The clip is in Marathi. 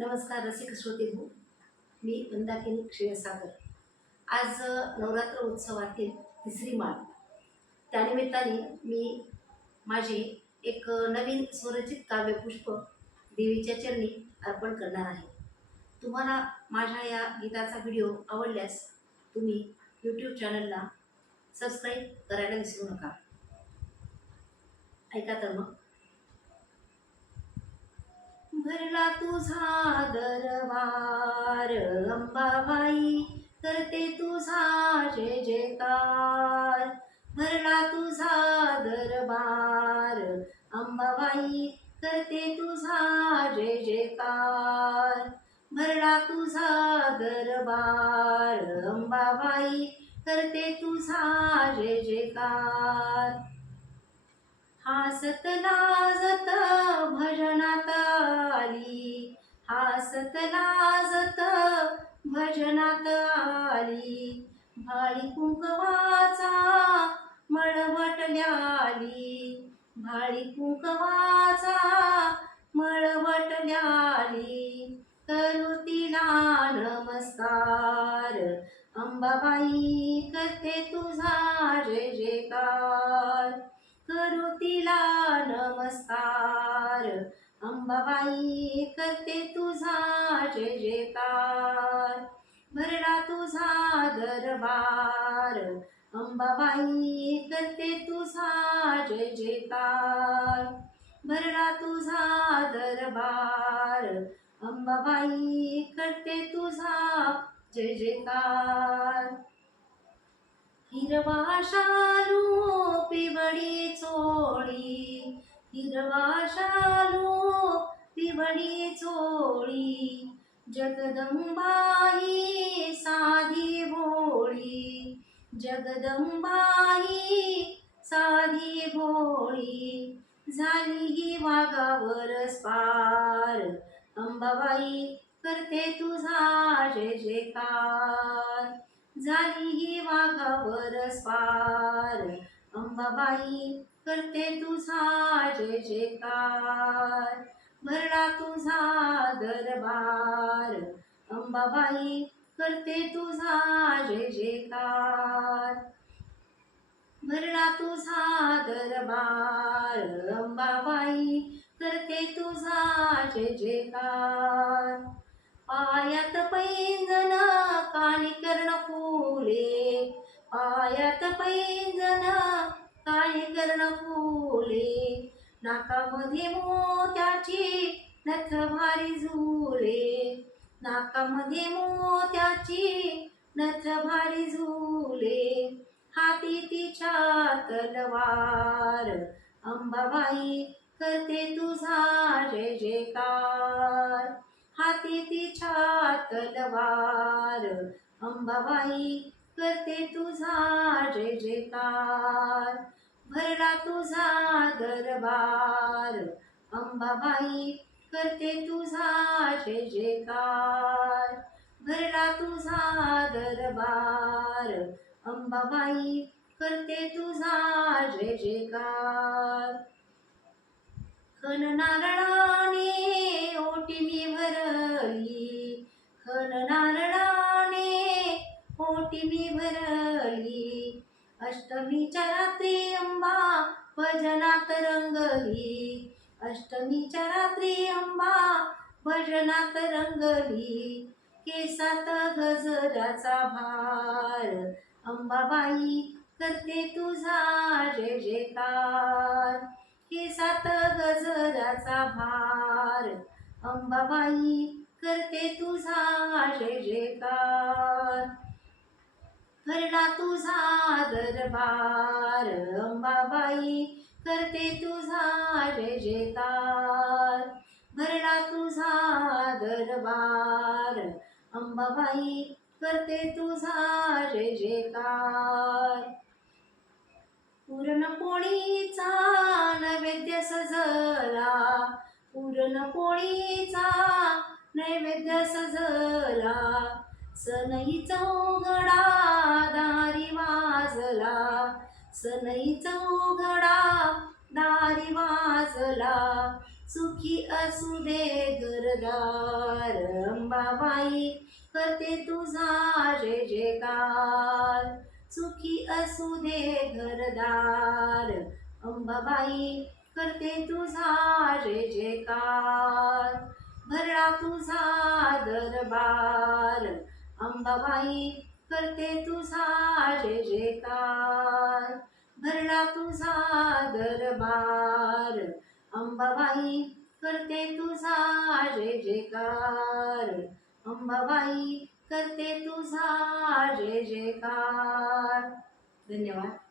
नमस्कार रसिक श्रोते हो, मी मंदाकिनी क्षीरसागर. आज नवरात्र उत्सवातील तिसरी माळ. त्यानिमित्ताने मी माझे एक नवीन स्वरचित काव्यपुष्प देवीच्या चरणी अर्पण करणार आहे. तुम्हाला माझ्या या गीताचा व्हिडिओ आवडल्यास तुम्ही यूट्यूब चॅनलला सबस्क्राईब करायला विसरू नका. ऐका तर मग. भरला तुझा दरबार अंबाबाई, करते तुझा जय जयकार. भरला तुझा दरबार अंबाबाई, करते तुझा जय जयकार. भरला तुझा दरबार अंबाबाई, करते तुझा जय जयकार. हासत लाजत भजनात आली, हासत लाजत भजनात आली. भाळी कुंकवाचा मळवटल्याली, भाळी कुंकवाचा मळवटल्याली. करू तिला नमस्कार अंबाबाई, करते तुझा जय जयकार. करू तिला नमस्कार अंबाबाई, करते तुझा जय जयकार. भरला तुझा दरबार अंबाबाई, करते तुझा जय जयकार. भरला तुझा दरबार अंबाबाई, करते तुझा जय जयकार. हिरवा शालू पिवळी चोळी, हिरवा शालू पिवळी चोळी. जगदंबाई साधी भोळी, जगदंबाई साधी भोळी. झाली ही वाघावर स्वार अंबाबाई, करते तुझा जय जयकार. झाली ही वाघावर स्वार अंबाबाई, करते तुझा जय जयकार. भरला तुझा दरबार अंबाबाई, करते तुझा जय जयकार. भरला तुझा दरबार अंबाबाई, करते तुझा जय जयकार. पायात पैंजन कानी कर्ण फुले, पायात पैंजन कानी कर्ण फुले. नाकामध्ये मोत्याची नथ भारी झुले, नाकामध्ये मोत्याची नथ भारी झुले. हाती तिच्या तलवार अंबाबाई, करते तुझा जय जयकार. हाती तिच्या तलवार अंबाबाई, करते तुझा जय जयकार. भरला तुझा दरबार अंबाबाई, करते तुझा जय जयकार. भरला तुझा दरबार अंबाबाई, करते तुझा जय जयकार. खण नारळाने ओटी मी भरली, खण नारळाने ओटी मी भरली. अष्टमीच्या रात्री अंबा भजनात रंगली, अष्टमीच्या रात्री अंबा भजनात रंगली. केसात गजराचा भार अंबाबाई, करते तुझा जय जयकार. केसात गजराचा भार अंबाबाई, करते तुझा जय जयकार. भरला तुझा दरबार अंबाबाई, करते तुझा जय जयकार. भरला तुझा दरबार अंबाबाई, करते तुझा जय जयकार. पुरणपोळीचा नैवेद्य सजला, पुरणपोळीचा नैवेद्य सजला. सनई चौघडा दारी वाजला, सनई चौघडा दारी वाजला. सुखी असू दे घरदार, अंबाबाई करते तुझा जय जयकार. सुखी असू दे घरदार, अंबाबाई करते तुझा जय जयकार. भरला तुझा दरबार, अंबाबाई करते तुझा जय जयकार. भरला तुझा दरबार, अंबाबाई करते तुझा जय जयकार. अंबाबाई करते तुझा जय जयकार. धन्यवाद.